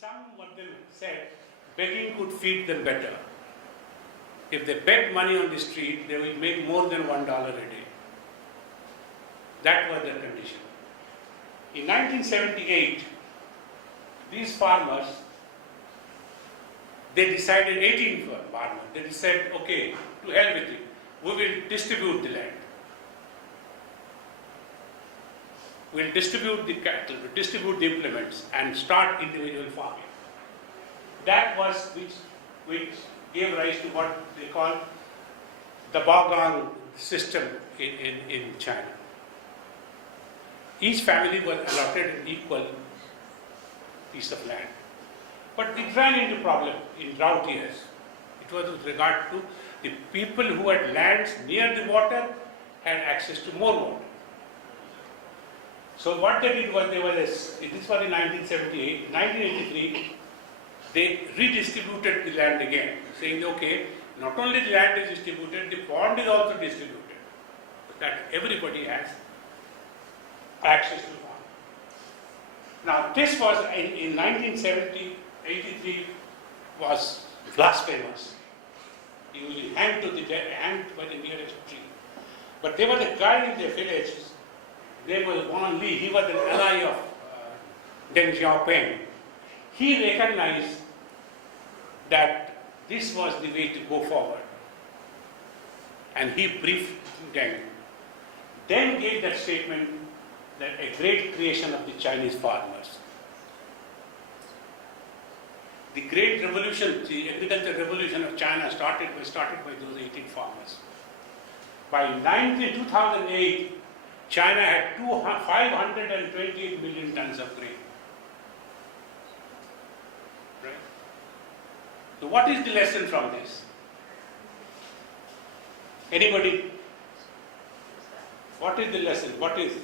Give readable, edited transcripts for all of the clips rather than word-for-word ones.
some of them said begging could feed them better. If they beg money on the street, they will make more than $1 a day. That was their condition. In 1978, these farmers, they decided, 18 farmers, they said, okay, to hell with it, we will distribute the land. We'll distribute the cattle, distribute the implements, and start individual farming. That was which gave rise to what they call the Baogang system in China. Each family was allotted an equal piece of land. But it ran into problem in drought years. It was with regard to the people who had lands near the water had access to more water. So what they did was, this was in 1978, 1983, they redistributed the land again, saying, okay, not only the land is distributed, the pond is also distributed, that everybody has access to pond. Now this was in 1970, 83 was blasphemous. He was hanged by the nearest tree. But there was a guy in the village, his name was Wan Li, he was an ally of Deng Xiaoping. He recognized that this was the way to go forward. And he briefed Deng. Deng gave that statement that a great creation of the Chinese farmers. The great revolution, the agricultural revolution of China started by those 18 farmers. By 2008, China had 528 million tons of grain. Right? So what is the lesson from this? Anybody? What is the lesson? What is it?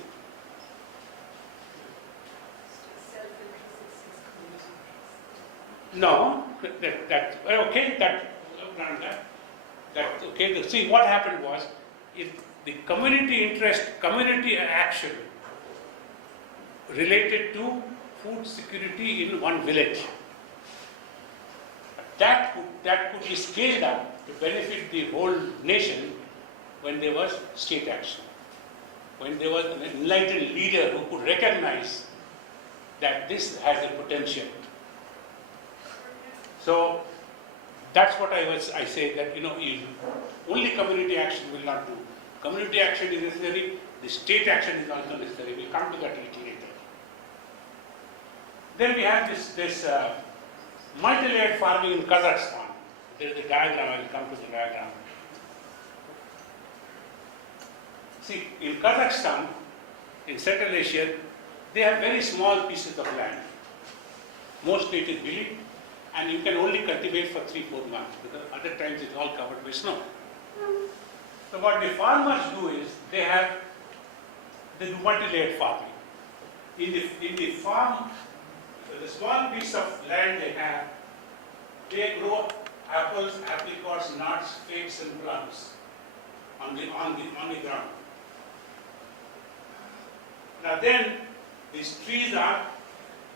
No, okay. See, what happened was, if the community interest, community action related to food security in one village, that could be scaled up to benefit the whole nation when there was state action, when there was an enlightened leader who could recognize that this has a potential. So that's what I say that only community action will not do. Community action is necessary. The state action is also necessary. We'll come to that a little later. Then we have this multi-layered farming in Kazakhstan. There is a diagram. I will come to the diagram. See, in Kazakhstan, in Central Asia, they have very small pieces of land. Mostly it is hilly, and you can only cultivate for 3-4 months, because other times it's all covered by snow. So what the farmers do is, they do multi-layered farming. In the farm, the small piece of land they have, they grow apples, apricots, nuts, figs, and plums on the ground. Now then, these trees are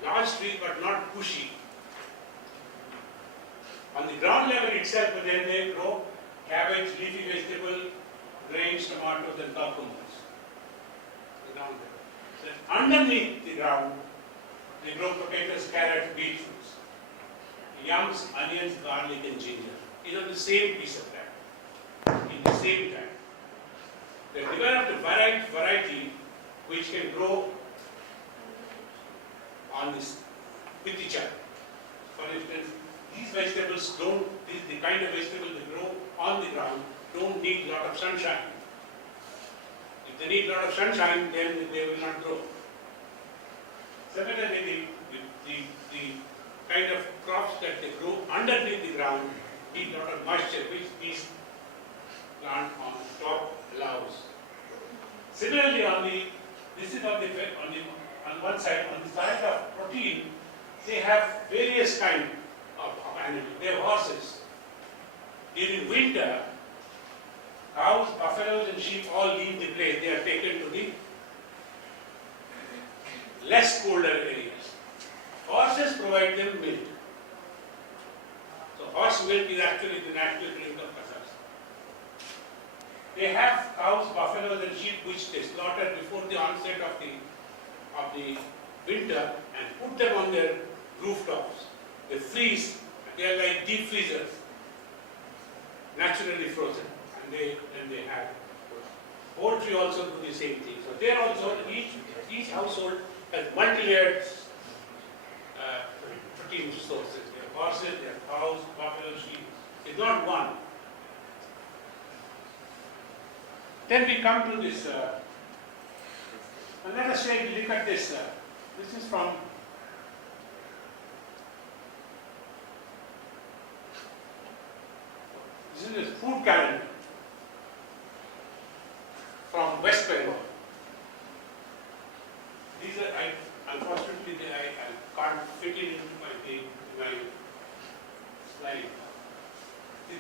large trees but not bushy. On the ground level itself, but then they grow cabbage, leafy vegetable, grains, tomatoes, and cucumbers. The ground level. So underneath the ground, they grow potatoes, carrots, beetroots, yams, onions, garlic, and ginger. These are the same piece of land, in the same time. They developed a variety which can grow on this pitica. For instance, these vegetables the kind of vegetables that grow on the ground don't need a lot of sunshine. If they need a lot of sunshine, then they will not grow. Similarly, the kind of crops that they grow underneath the ground need a lot of moisture, which these plant on top allows. Similarly, on one side, on the side of protein, they have various kinds of animals. They have horses. During winter, cows, buffaloes, and sheep all leave the place. They are taken to the less colder areas. Horses provide them milk. So horse milk is actually the national drink of Kazakhstan. They have cows, buffaloes and sheep which they slaughter before the onset of the winter and put them on their rooftops. They freeze, they are like deep freezers, naturally frozen, and they have. Poultry also do the same thing. So there also each household has multi-layered protein sources. There are horses, there are cows, buffalo, sheep. It's not one. Then we come to this, and let us say, look at this. This is from the food calendar from West Bengal. These are, unfortunately, I can't fit it into my slide.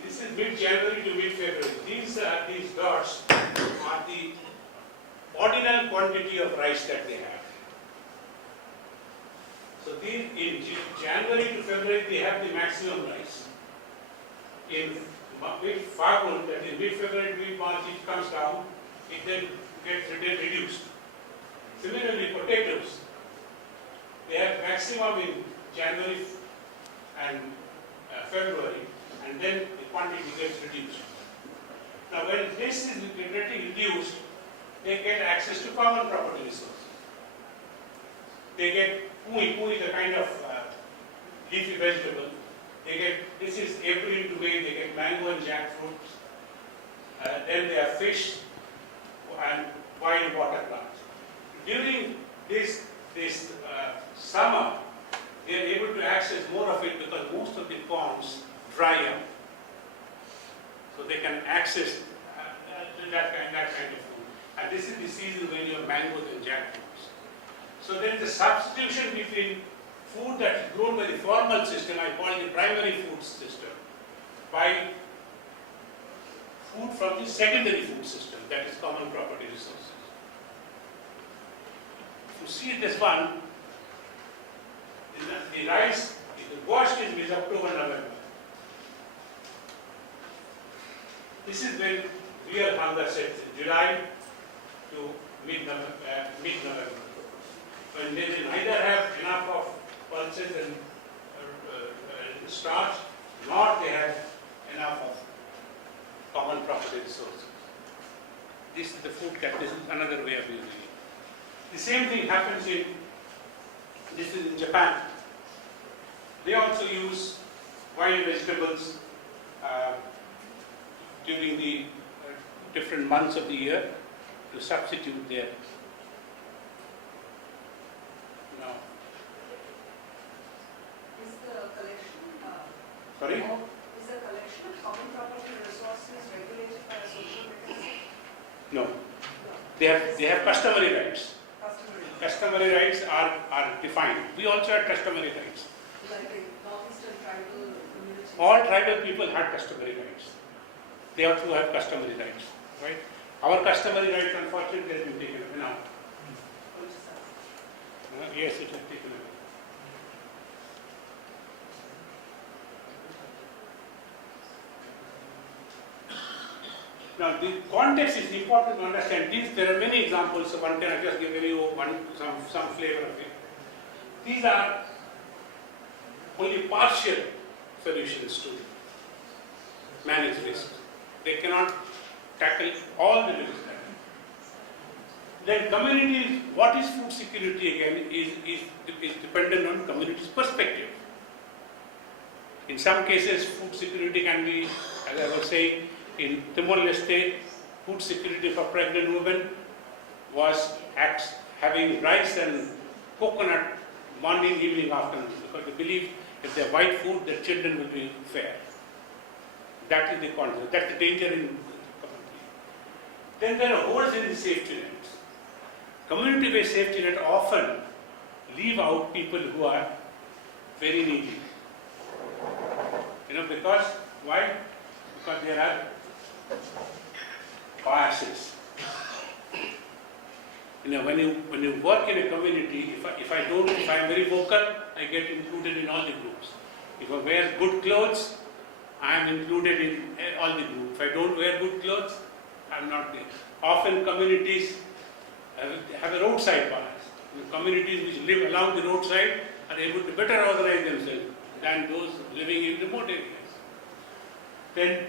This is mid-January to mid-February. These dots are the ordinal quantity of rice that they have. So in January to February, they have the maximum rice. In mid-Fagun, that is mid-February to mid-March, it comes down, it then gets reduced. Similarly, potatoes, they have maximum in January and February, and then the quantity gets reduced. Now, when this is getting reduced, they get access to common property resources. They get pui is a kind of leafy vegetable. They get, this is April into May, they get mango and jackfruits. Then they have fish and wild water plants. During this summer, they are able to access more of it because most of the ponds dry up. So they can access that kind of food. And this is the season when you have mangoes and jackfruits. So there is a substitution between food that is grown by the formal system, I call it the primary food system, by food from the secondary food system, that is common property resources. If you see this one, the rice, the washed is October, November. This is when real hunger sets in, July to mid-November. When they neither have enough of pulses and starch, nor they have enough of common property resources. This is the food category. This is another way of using it. The same thing happens this is in Japan. They also use wild vegetables during the different months of the year to substitute their. Now, is the collection? Sorry? Is the collection of common property resources regulated by a social mechanism? No. They have customary rights. Customary rights are defined. We also had customary rights. Like the Northeastern tribal community. All tribal people had customary rights. They also have customary rights, right? Our customary rights, unfortunately, has been taken away now. Yes, it has taken away. Now, the context is important to understand. There are many examples, so one can just give you some flavor of it. These are only partial solutions to manage risk. They cannot tackle all the risks. Then communities, what is food security again is dependent on community's perspective. In some cases, food security can be, as I was saying, in Timor-Leste, food security for pregnant women was having rice and coconut morning, evening, afternoon, because they believe if they have white food, their children will be fair. That is the concept. That's the danger in the community. Then there are holes in the safety nets. Community-based safety net often leave out people who are very needy. Because why? Because there are biases. when you work in a community, if I am very vocal, I get included in all the groups. If I wear good clothes, I am included in all the groups. If I don't wear good clothes, I am not there. Often communities have a roadside bias. Communities which live along the roadside are able to better organize themselves than those living in remote areas. Then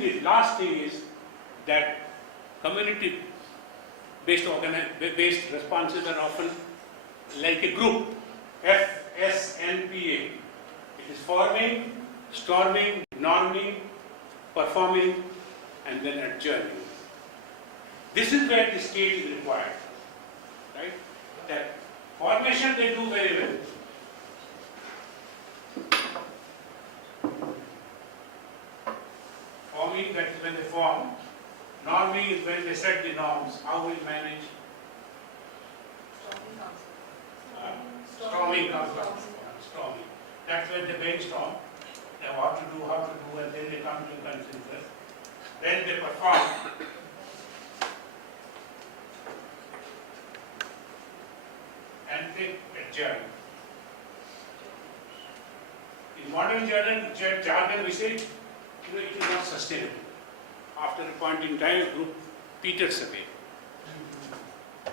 the last thing is that community-based responses are often like a group, FSNPA. It is forming, storming, norming, performing, and then adjourning. This is where the state is required, right? That formation they do very well. Forming, that is when they form. Norming is when they set the norms, how we manage. Storming comes first. Storming. That's when they brainstorm. They have what to do, and then they come to consensus. Then they perform. And they adjourn. In modern jargon, we say, it is not sustainable. After a point in time, a group peters away.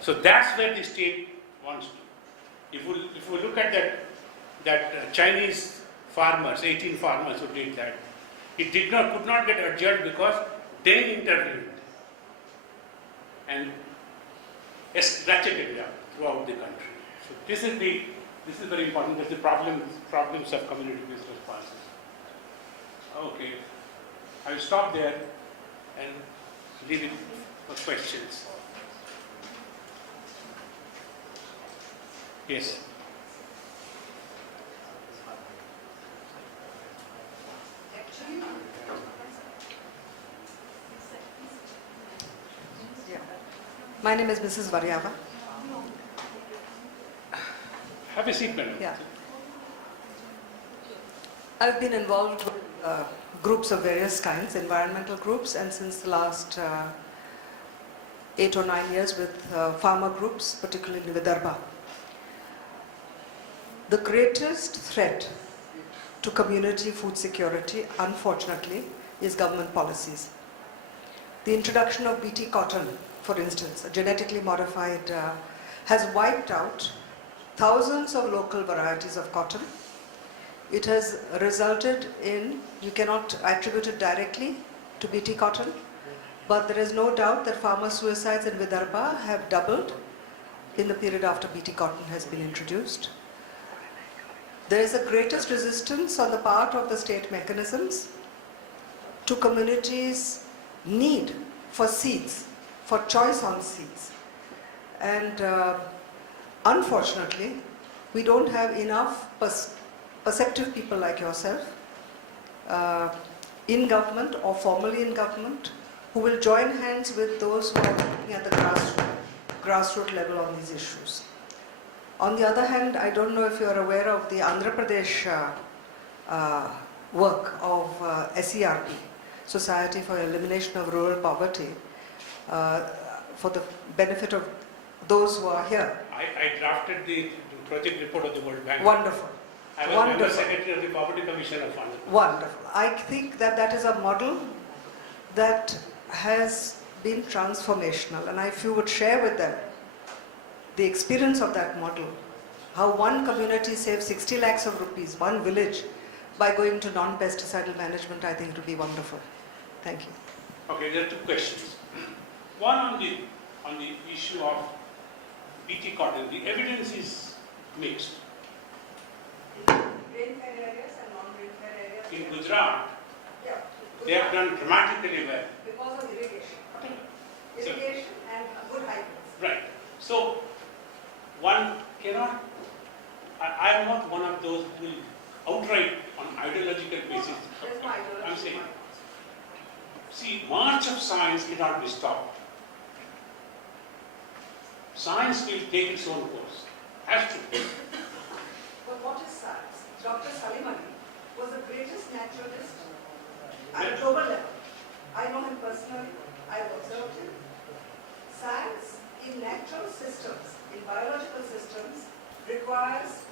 So that's where the state wants to. If we look at that Chinese farmers, 18 farmers who did that, it could not get adjourned because they intervened and ratcheted it up throughout the country. So this is very important. That's the problems of community-based responses. Okay, I will stop there and leave it for questions. Yes. Actually, Yeah. My name is Mrs. Varyava. Have a seat, madam. Yeah. I've been involved with groups of various kinds, environmental groups, and since the last 8 or 9 years with farmer groups, particularly in Vidarbha. The greatest threat to community food security, unfortunately, is government policies. The introduction of BT cotton, for instance, a genetically modified, has wiped out thousands of local varieties of cotton. It has resulted in, you cannot attribute it directly to BT cotton, but there is no doubt that farmer suicides in Vidarbha have doubled in the period after BT cotton has been introduced. There is the greatest resistance on the part of the state mechanisms to communities' need for seeds, for choice on seeds. And unfortunately, we don't have enough perceptive people like yourself in government or formally in government who will join hands with those who are working at the grassroots level on these issues. On the other hand, I don't know if you are aware of the Andhra Pradesh work of SERP, Society for Elimination of Rural Poverty, for the benefit of those who are here. I drafted the project report of the World Bank. Wonderful. I was member secretary of the Poverty Commission of Andhra Pradesh. Wonderful. I think that is a model that has been transformational, and if you would share with them the experience of that model, how one community saves 60 lakhs of rupees, one village, by going to non-pesticidal management, I think it would be wonderful. Thank you. Okay, there are two questions. One on the issue of BT cotton. The evidence is mixed. rain-fed areas and non-rain-fed areas. In Gujarat, Yeah. they have done dramatically well. Because of irrigation. So- Irrigation and good hybrids. Right. So, one cannot, I am not one of those who will outright on ideological basis. There's no ideology. I'm saying, see, march of science cannot be stopped. Science will take its own course. Has to. But what is science? Dr. Salim Ali was the greatest naturalist at global level. I know him personally. I've observed him. Science in natural systems, in biological systems, requires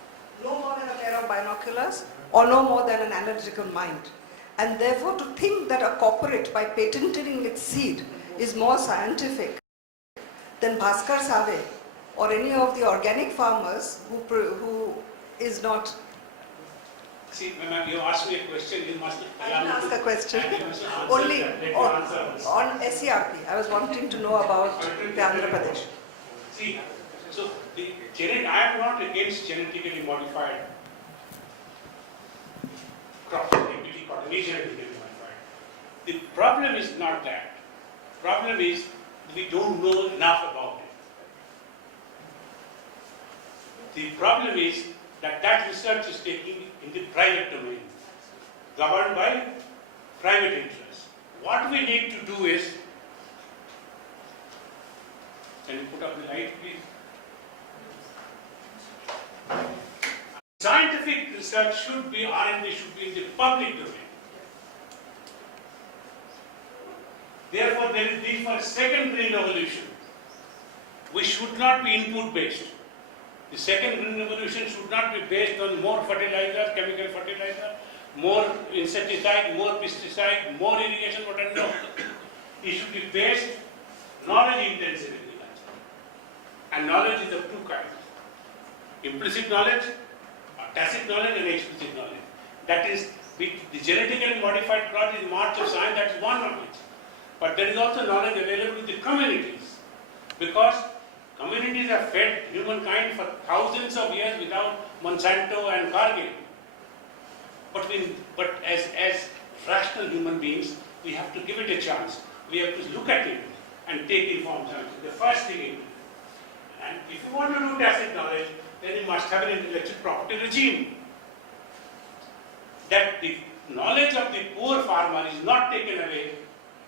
no more than a pair of binoculars or no more than an analytical mind. And therefore, to think that a corporate, by patenting its seed, is more scientific than Bhaskar Save or any of the organic farmers who is not. See, ma'am, you asked me a question, you must I didn't ask a question. and you must answer Only that. Let me on, answer. on SERP. I was wanting to know about the Andhra Pradesh. See, so I am not against genetically modified crops, APT cotton is genetically modified. The problem is not that. Problem is we don't know enough about it. The problem is that research is taking in the private domain, governed by private interests. What we need to do is, can you put up the light, please? Scientific research should be, R&D should be in the public domain. Therefore, there is need for a second green revolution, which should not be input based. The second green revolution should not be based on more fertilizer, chemical fertilizer, more insecticide, more pesticide, more irrigation, whatever. No. It should be based knowledge intensive agriculture. And knowledge is of two kinds. Implicit knowledge, or tacit knowledge and explicit knowledge. That is, the genetically modified crop is march of science, that is one knowledge. But there is also knowledge available to the communities. Because communities have fed humankind for thousands of years without Monsanto and Cargill. But as rational human beings, we have to give it a chance. We have to look at it and take informed judgment. The first thing is, and if you want to do tacit knowledge, then you must have an intellectual property regime. That the knowledge of the poor farmer is not taken away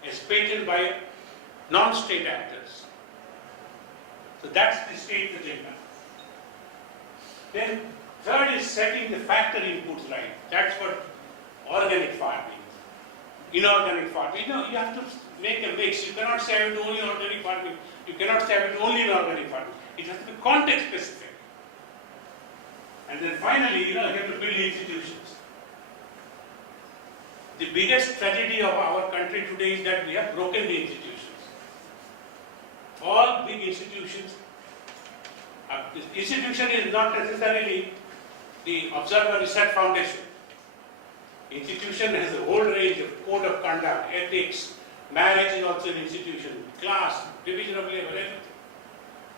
as patent by non-state actors. So that's the state agenda. Then third is setting the factor inputs right. That's what organic farming, inorganic farming. You know, you have to make a mix. You cannot say I will do only organic farming. You cannot say I will do only inorganic farming. It has to be context specific. And then finally, you have to build institutions. The biggest tragedy of our country today is that we have broken the institutions. All big institutions, institution is not necessarily the Observer Research Foundation. Institution has a whole range of code of conduct, ethics, marriage is also an institution, class, division of labor, everything.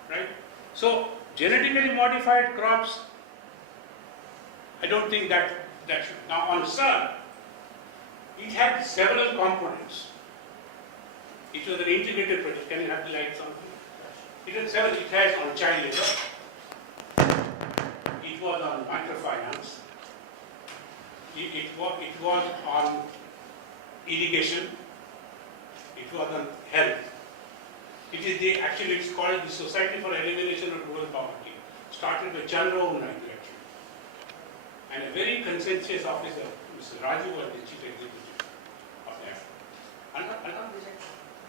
Right? So, genetically modified crops, I don't think that should. Now on SERP, it had several components. It was an integrated project. Can you have the lights on? It had several. It has on child labor. It was on microfinance. It was on irrigation. It was on health. Actually it's called the Society for Elimination of Rural Poverty. Started by Chandra Naik actually. And a very conscientious officer, Mr. Raju, was the chief executive of that.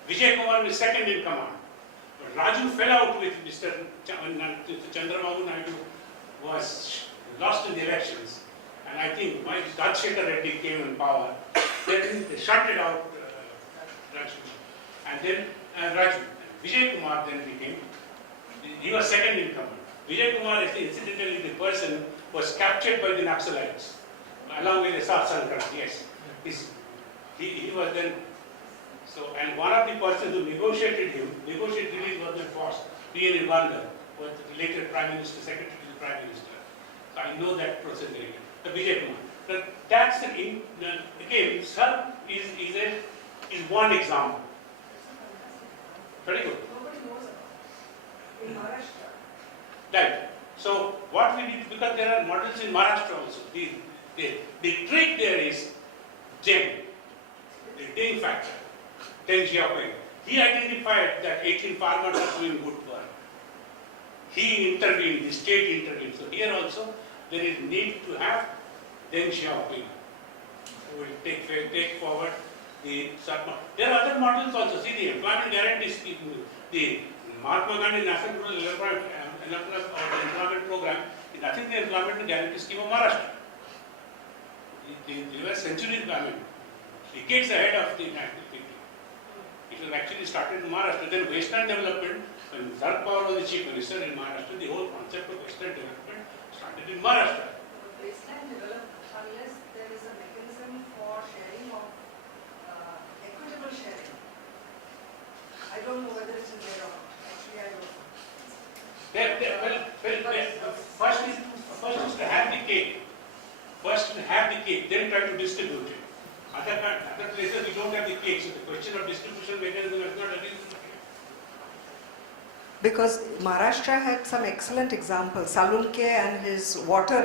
Vijay Kumar was second in command. But Raju fell out with Mr. Chandrababu Naidu, was lost in the elections. And I think Rajshekar Reddy came in power. Then they shut it out, Raju. And then Raju. Vijay Kumar then became, he was second in command. Vijay Kumar is incidentally the person who was captured by the Naxalites, along with S.R. Sankara, yes. He was then, so, and one of the persons who negotiated release was my boss, P.N. Irvandar, was the later Prime Minister, Secretary to the Prime Minister. So I know that process very well. Vijay Kumar. But that's again, SERP is one example. Very good. Nobody knows about it. In Maharashtra. Right. So what we did, because there are models in Maharashtra also, the trick there is Deng, the Deng factor, Deng Xiaoping. He identified that 18 farmers are doing good work. He intervened, the state intervened. So here also there is need to have Deng Xiaoping who will take forward the SERP. There are other models also. See, the employment guarantee scheme, the Mahatma Gandhi National Rural Employment Program is nothing the employment guarantee scheme of Maharashtra. They were centuries, decades ahead of the national thinking. It was actually started in Maharashtra. Then Western development, when Sharad Pawar was the chief minister in Maharashtra, the whole concept of Western development started in Maharashtra. Wasteland development, unless there is a mechanism for sharing of equitable sharing. I don't know whether it is there or not. Actually, I don't know. First is to have the cake. First to have the cake, then try to distribute it. Other places we don't have the cake, so the question of distribution mechanism is not arisen. Because Maharashtra had some excellent examples. Salunke and his water.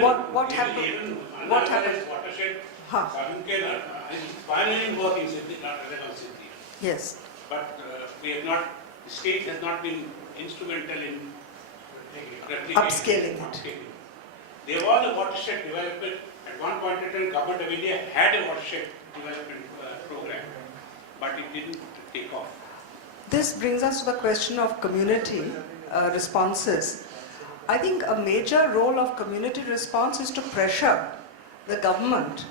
What happened? What happened? Watershed. Huh. Salunke is pioneering work in Siddhi, not relevant Siddhi. Yes. But we have not. The state has not been instrumental in replicating. Upscaling it. Upscaling. There was a watershed development. At one point in time, Government of India had a watershed development program, but it didn't take off. This brings us to the question of community responses. I think a major role of community response is to pressure the government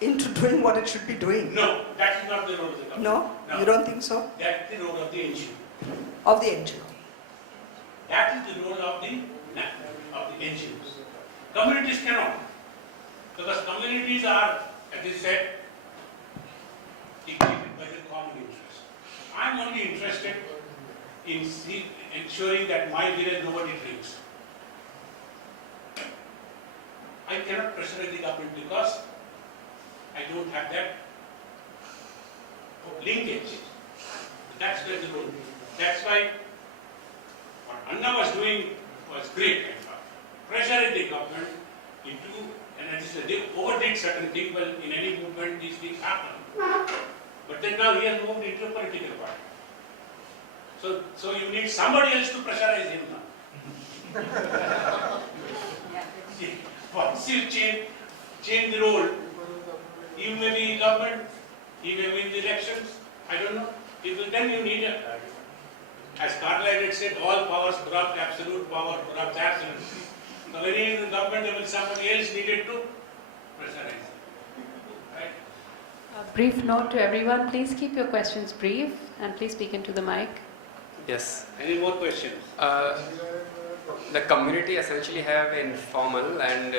into doing what it should be doing. No, that is not the role of the government. No? You don't think so? That is the role of the NGO. Of the NGO. That is the role of the NGOs. Communities cannot. Because communities are, as I said, dictated by the common interest. I am only interested in ensuring that my village nobody drinks. I cannot pressurize the government because I don't have that linkage. That's where the role. That's why what Anna was doing was great. Pressuring the government into, and as I said, they overdid certain things. Well, in any movement, these things happen. But then now he has moved into a political party. So you need somebody else to pressurize him now. See, once you change the role, he may be in government, he may win the elections, I don't know. Then you need as Carlyle had said, all powers corrupt, absolute power corrupts absolutely. So when he is in government, there will be somebody else needed to pressurize. Right? A brief note to everyone, please keep your questions brief and please speak into the mic. Yes. Any more questions? The community essentially have informal and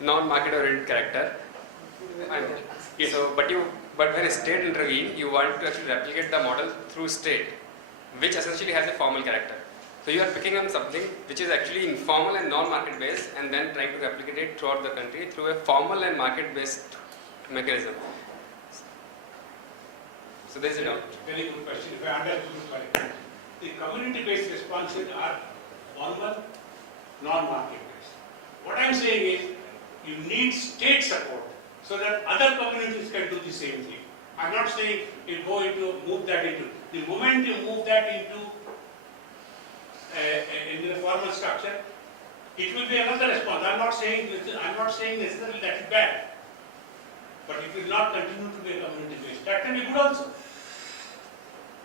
non-market oriented character. Yes. So, but when a state intervene, you want to actually replicate the model through state, which essentially has a formal character. So you are picking on something which is actually informal and non-market based, and then trying to replicate it throughout the country through a formal and market based mechanism. So there is a doubt. Very good question. If I understood it correctly. The community-based responses are formal, non-market based. What I am saying is, you need state support so that other communities can do the same thing. I am not saying you move that into. The moment you move that into the formal structure, it will be another response. I am not saying necessarily that is bad, but it will not continue to be a community-based. That can be good also.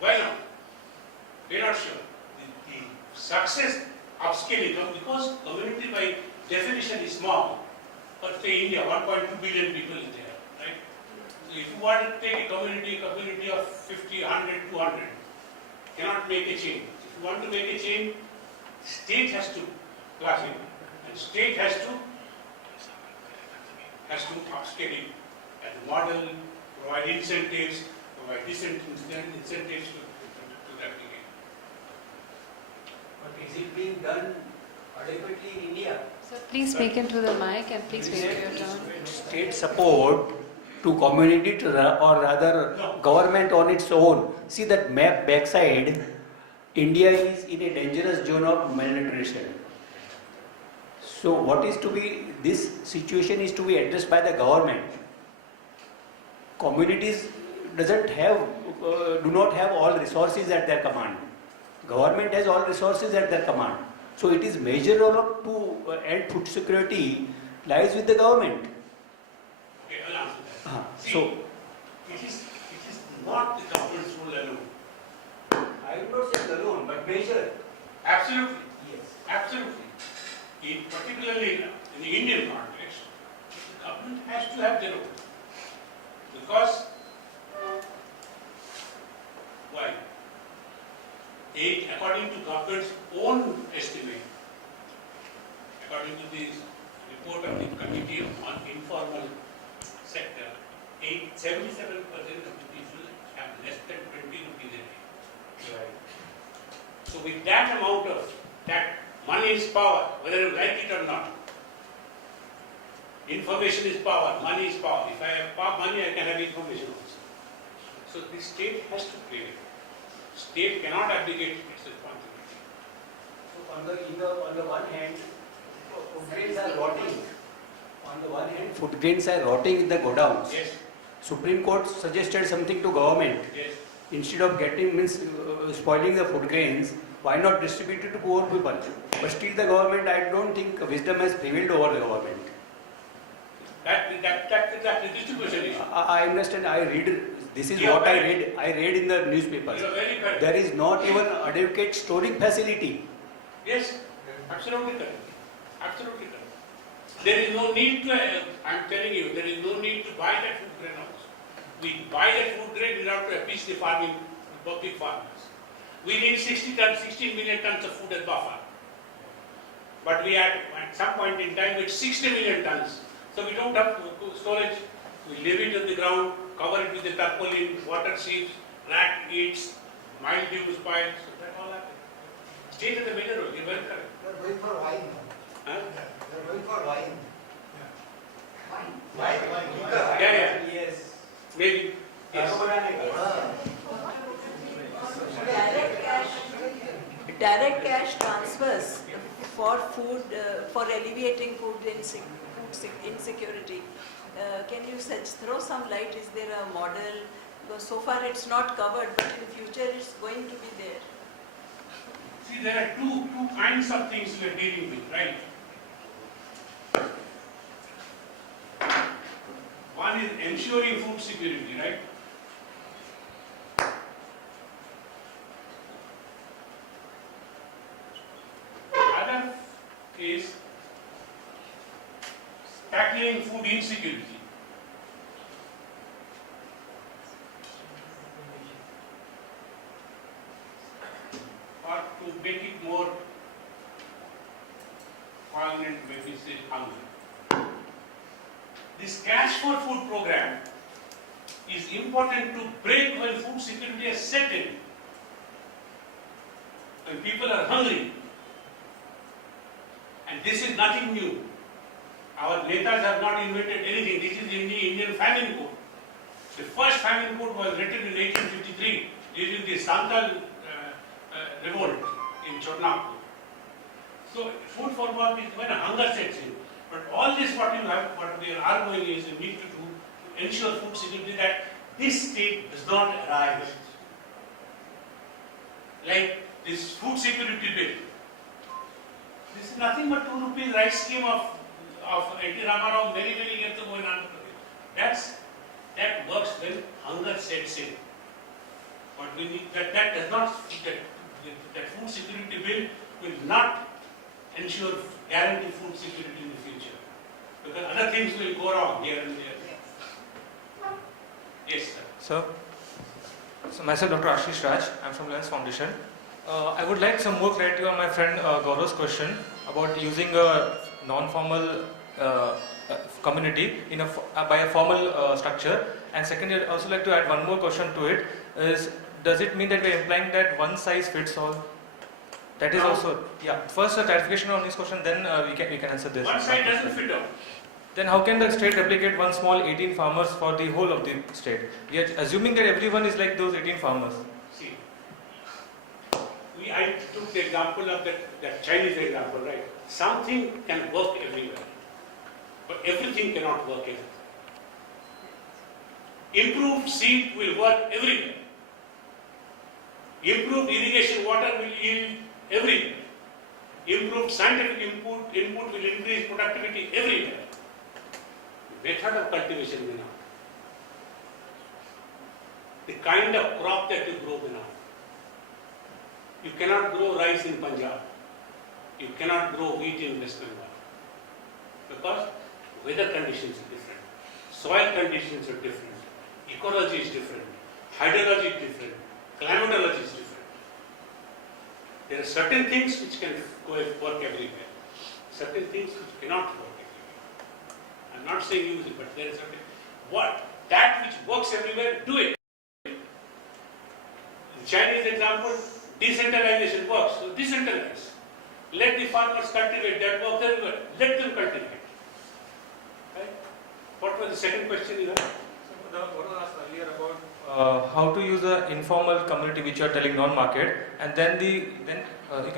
Why not? We are not sure. The success upscaling, because community by definition is small. But say India, 1.2 billion people is there, right? So if you want to take a community of 50, 100, 200, cannot make a change. If you want to make a change, state has to class it, and state has to upscale it as a model, provide incentives, provide incentives to replicate. But is it being done adequately in India? So please speak into the mic and please wait for your turn. State support to community or rather No. government on its own. See that map backside, India is in a dangerous zone of malnutrition. So what is to be, this situation is to be addressed by the government. Communities do not have all resources at their command. Government has all resources at their command. So it is major role to end food security lies with the government. Okay, I'll answer that. See, So it is not the government's role alone. I would not say measure. Absolutely, Yes. absolutely. Particularly in the Indian context, the government has to have their own. Because, why? According to government's own estimate, according to this report of the Committee on Informal Sector, 77% of the people have less than 20 rupees a day. Right. So with that amount of, that money is power, whether you like it or not. Information is power, money is power. If I have money, I can have information also. So the state has to play it. State cannot abdicate its responsibility. So on the one hand, food grains are rotting. On the one hand, food grains are rotting in the godowns. Yes, Supreme Court suggested something to government. yes. Instead of spoiling the food grains, why not distribute it to poor people? But still the government, I don't think wisdom has prevailed over the government. That's the distribution issue. I understand, I read, this is You are what I correct. read in the newspapers. You are very correct. There is not even adequate storing facility. Yes, absolutely correct. Absolutely correct. There is no need to, I'm telling you, there is no need to buy that food grain also. We buy that food grain in order to appease the farming, the public farmers. We need 16 million tons of food at buffer. But we at some point in time with 60 million tons. So we don't have storage. We leave it on the ground, cover it with the tarpaulin, water seeps, rat eats, mildew spoils. So that all happens. State is a major role. You're very correct. You're going for wine. Huh? You're going for wine. Why? Yeah, yeah. Yes. Maybe. Yes. Direct cash transfers for food, for alleviating food insecurity. Can you throw some light? Is there a model? Because so far it's not covered, but in future it's going to be there. See, there are two kinds of things we are dealing with, right? One is ensuring food security, right? The other is tackling food insecurity. Or to make it more poignant, maybe say hunger. This Cash for Food program is important to break when food security has set in. When people are hungry. And this is nothing new. Our netas have not invented anything. This is in the Indian Famine Code. The first Famine Code was written in 1853 during the Santhal revolt in Chornapur. So food for work is when hunger sets in. But all this what we are arguing is we need to do to ensure food security that this state does not arrive. Like this food security bill. This is nothing but 2 rupees rice scheme of N.T. Ramarao many years ago in Andhra Pradesh. That works when hunger sets in. But we need that does not that food security bill will not ensure guarantee food security in the future. Because other things will go wrong here and there. Yes, sir. So myself, Dr. Ashish Raj, I'm from Lens Foundation. I would like some more clarity on my friend Gaurav's question about using a non-formal community in by a formal structure. And secondly, I'd also like to add one more question to it. Does it mean that we're implying that one size fits all? That is No. also, yeah. First a clarification on this question, then we can answer this. One side doesn't fit all. Then how can the state replicate one small 18 farmers for the whole of the state? We are assuming that everyone is like those 18 farmers. See, I took the example of that Chinese example, right? Something can work everywhere, but everything cannot work everywhere. Improved seed will work everywhere. Improved irrigation water will yield everywhere. Improved scientific input will increase productivity everywhere. Method of cultivation may not. The kind of crop that you grow may not. You cannot grow rice in Punjab. You cannot grow wheat in West Bengal. Because weather conditions are different, soil conditions are different, ecology is different, hydrology is different, climatology is different. There are certain things which can work everywhere, certain things which cannot work everywhere. I'm not saying use it, but there is certain, that which works everywhere, do it. In Chinese example, decentralization works, so decentralize. Let the farmers cultivate, that works everywhere, let them cultivate. Right? What was the second question you had? What was asked earlier about how to use an informal community which you are telling non-market, and then you can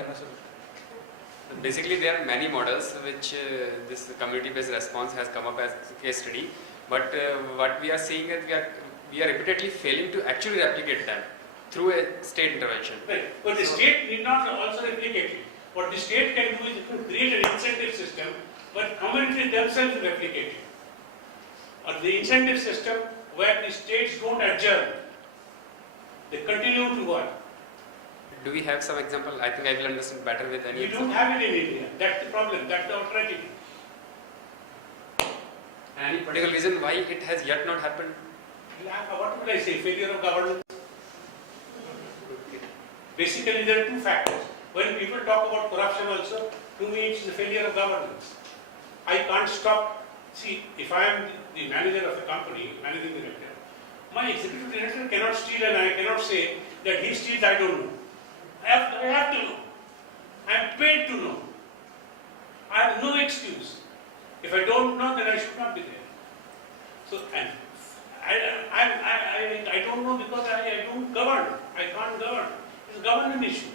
answer. Basically, there are many models which this community-based response has come up as a case study. But what we are seeing is we are repeatedly failing to actually replicate them through a state intervention. Right. But the state need not also replicate it. What the state can do is it can create an incentive system, but communities themselves replicate it. Or the incentive system where the states don't adjourn, they continue to work. Do we have some example? I think I will understand better with any We don't example. have it in India. That's the problem. That's our tragedy. Any particular reason why it has yet not happened? What would I say? Failure of governance? Basically, there are two factors. When people talk about corruption also, to me it's the failure of governance. I can't stop. See, if I am the manager of a company, managing director, my executive director cannot steal and I cannot say that he steals, I don't know. I have to know. I am paid to know. I have no excuse. If I don't know, then I should not be there. So, and I don't know because I don't govern. I can't govern. It's a government issue.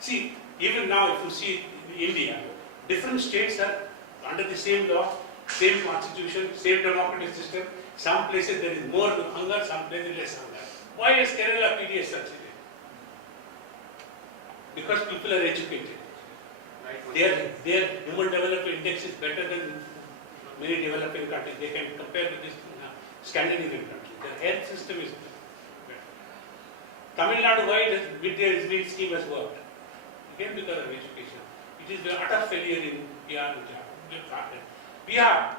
See, even now, if you see in India, different states are under the same law, same constitution, same democratic system. Some places there is more hunger, some places less hunger. Why is Kerala PDS succeeded? Because people are educated. Their human development index is better than many developing countries. They can compare with this Scandinavian countries. Their health system is better. Tamil Nadu, why does midday meal scheme has worked? Again because of education. It is the utter failure in Bihar. Bihar,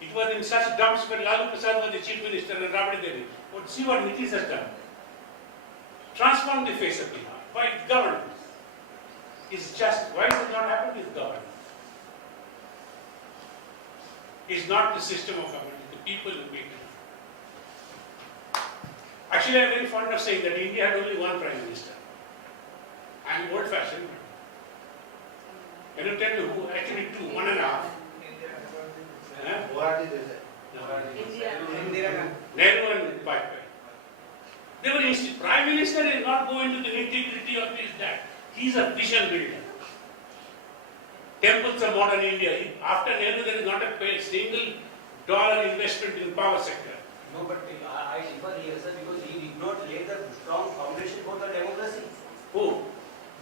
it was in such dumps when Lalu Prasad was the chief minister and Rabdi Devi. But see what Nitish has done. Transformed the face of Bihar. Why? Governance. It's just, why does it not happen? It's governance. It's not the system of government, it's the people who make it. Actually, I'm very fond of saying that India had only one prime minister. I'm old-fashioned. Can you tell me who? Actually, two, 1.5. India. Nehru and Vajpayee. They were prime minister is not going into the nitty-gritty of this, that. He's a vision builder. Temples of modern India. After Nehru, there is not a single dollar investment in power sector. No, but I differ here, sir, because he did not lay the strong foundation for the democracy. Who?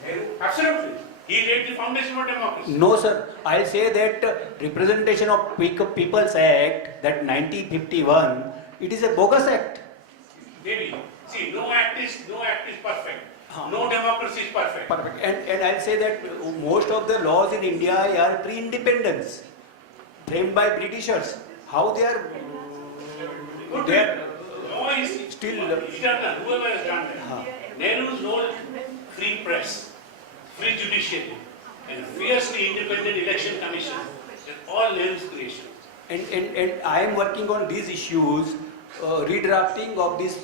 Nehru. Absolutely. He laid the foundation for democracy. No, sir. I'll say that Representation of People's Act, that 1951, it is a bogus act. Maybe. See, no act is perfect. No democracy is perfect. Perfect. And I'll say that most of the laws in India are pre-independence, framed by Britishers. How they are Law is still eternal. Whoever has done that. Nehru's role, free press, free judiciary, and fiercely independent election commission. They're all Nehru's creations. and I am working on these issues, redrafting of this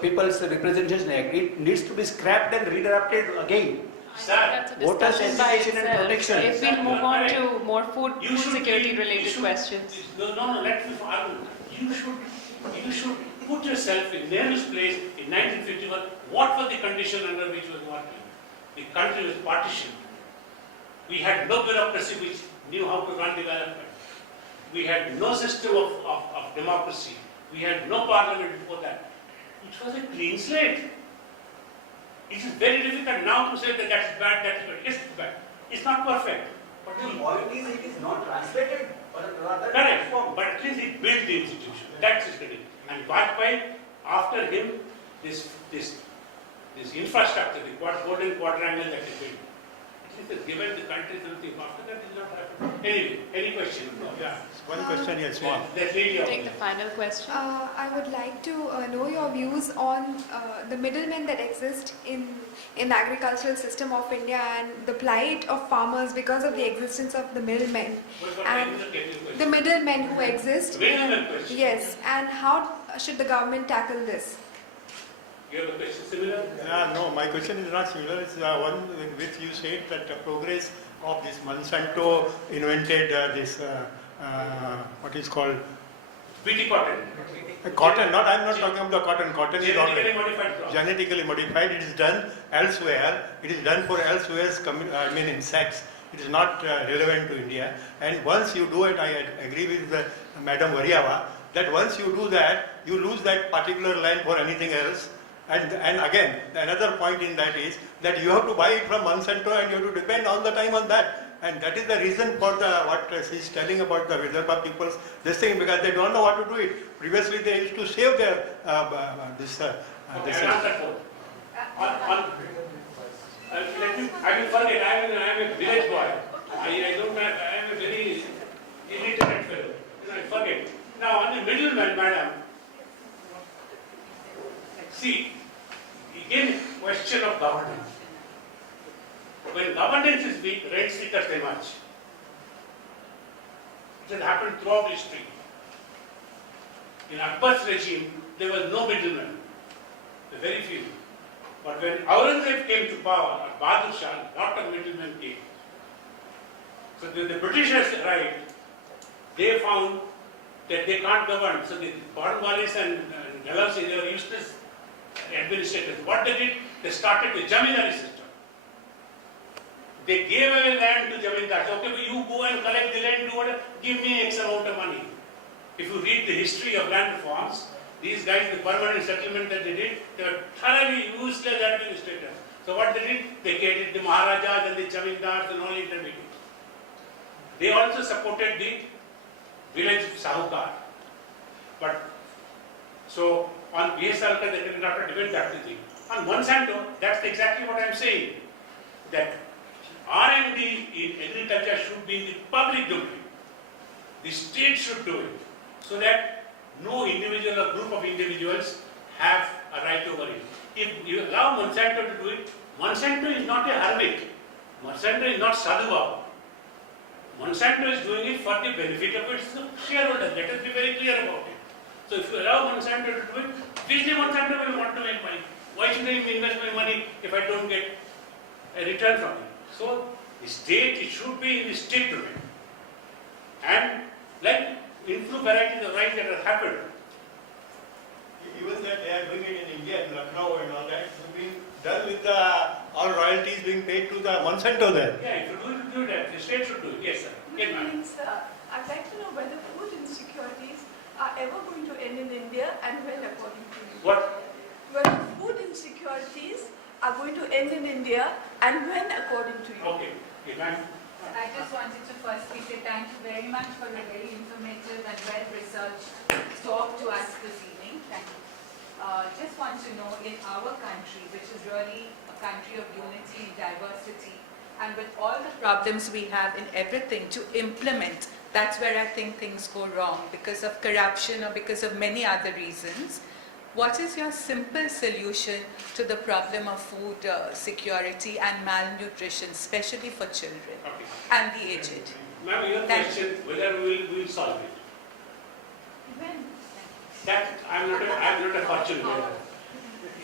People's Representation Act. It needs to be scrapped and redrafted again. Sir, That's a Water discussion by sanitation and itself. protection. If we move on to more food you should security be- related you should- questions. No, let me argue. You should put yourself in Nehru's place in 1951. What was the condition under which he was working? The country was partitioned. We had no bureaucracy which knew how to run development. We had no system of democracy. We had no parliament before that. It was a clean slate. It is very difficult now to say that that's bad, that's good. Yes, it's bad. It's not perfect. But the point is, it is not translated, or rather Correct, transformed. but at least he built the institution. That's his credit. And Vajpayee, after him, this this infrastructure, the golden quadrangle that is built. It is given the country something after that is not happening. Anyway, any question? Yeah, one question here, small. That lady Take the final question. I would like to know your views on the middlemen that exist in the agricultural system of India and the plight of farmers because of the existence of the middlemen. And the middlemen who exist. Middlemen question. Yes, and how should the government tackle this? You have a question similar? No, my question is not similar. It's one in which you said that the progress of this Monsanto invented what is called BT cotton. cotton. I'm not talking about the cotton. Cotton is Genetically already modified crop. genetically modified. It is done elsewhere. It is done for elsewhere's insects. It is not relevant to India. And once you do it, I agree with Madam Variava that once you do that, you lose that particular land for anything else. And again, another point in that is that you have to buy it from Monsanto and you have to depend all the time on that. And that is the reason for what she's telling about the Vidarbha people's this thing, because they don't know what to do it. Previously they used to save their Okay, I'll answer both. I will forget, I am a village boy. I am a very illiterate fellow. I forget. Now, on the middleman, madam, see, again, question of governance. When governance is weak, rent seekers emerge. It has happened throughout history. In Akbar's regime, there was no middleman, very few. But when Aurangzeb came to power, Bahadur Shah, a lot of middlemen came. So the Britishers arrived, they found that they can't govern. So the Cornwallis and Dalhousie, they were useless administrators. What they did, they started the Jamindari system. They gave away land to Jamindars. Okay, but you go and collect the land, do whatever, give me X amount of money. If you read the history of land reforms, these guys, the permanent settlement that they did, they were thoroughly useless administrators. So what they did, they created the Maharajas and the Jamindars and all intermediaries. They also supported the village Sahukar. But, so on B.S. Salkar, they did not depend that thing. On Monsanto, that's exactly what I'm saying. That R&D in agriculture should be in the public domain. The state should do it. So that no individual or group of individuals have a right over it. If you allow Monsanto to do it, Monsanto is not a hermit. Monsanto is not Sadhu Baba. Monsanto is doing it for the benefit of its shareholders. Let us be very clear about it. So if you allow Monsanto to do it, obviously Monsanto will want to make money. Why should I invest my money if I don't get a return from it? So the state, it should be in the state domain. And like improved varieties of rice that have happened. Even that they are doing it in India, in Lucknow and all that, it's being done with all royalties being paid to the Monsanto there. Yeah, if you do that, the state should do it. Yes, sir. Yes, ma'am. I'd like to know whether food insecurities are ever going to end in India and when, according to you. What? Whether food insecurities are going to end in India and when, according to you. Okay. Yes, ma'am. I just wanted to firstly say thank you very much for a very informative and well-researched talk to us this evening. Thank you. Just want to know, in our country, which is really a country of unity and diversity, and with all the problems we have in everything to implement, that's where I think things go wrong because of corruption or because of many other reasons. What is your simple solution to the problem of food security and malnutrition, especially for children and the aged? Ma'am, your Thank question, whether we will solve it. When? That, I'm not a fortune teller.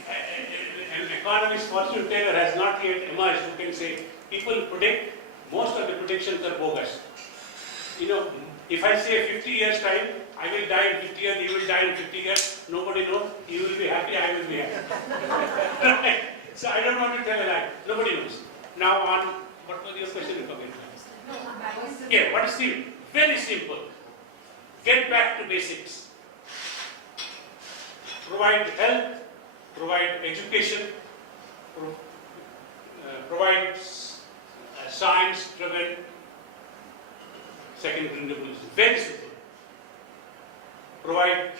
An economist fortune teller has not yet emerged who can say, people predict, most of the predictions are bogus. You know, if I say 50 years time, I will die in 50 years, he will die in 50 years, nobody knows, he will be happy, I will be happy. Right? So I don't want to tell a lie, nobody knows. Now on, what was your question? Yeah, what is simple? Very simple. Get back to basics. Provide health, provide education, provide science-driven second principles. Very simple. Provide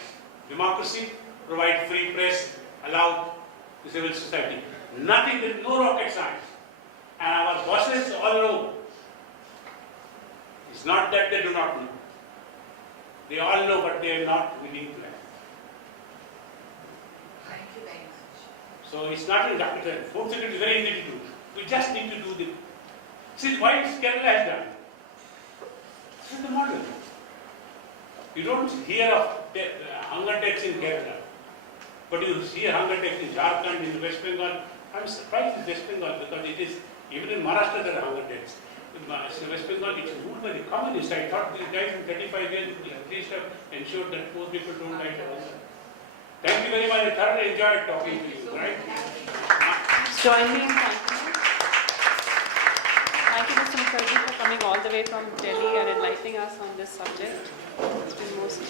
democracy, provide free press, allow the civil society. Nothing, there is no rocket science. And our bosses all know. It's not that they do not know. They all know, but they are not willing to act. Thank you very much. So it's not in rocket science. Food security is very easy to do. We just need to do the. See why Kerala has done. This is the model. You don't hear of hunger tax in Kerala, but you see hunger tax in Jharkhand, in West Bengal. I'm surprised in West Bengal because it is, even in Maharashtra there are hunger tax. In West Bengal it's ruled by the communists. I thought these guys in 35 years at least have ensured that poor people don't die of hunger. Thank you very much. I thoroughly enjoyed talking to you. Right? Join me in thanking you. Thank you, Mr. Mukherjee, for coming all the way from Delhi and enlightening us on this subject. It's been most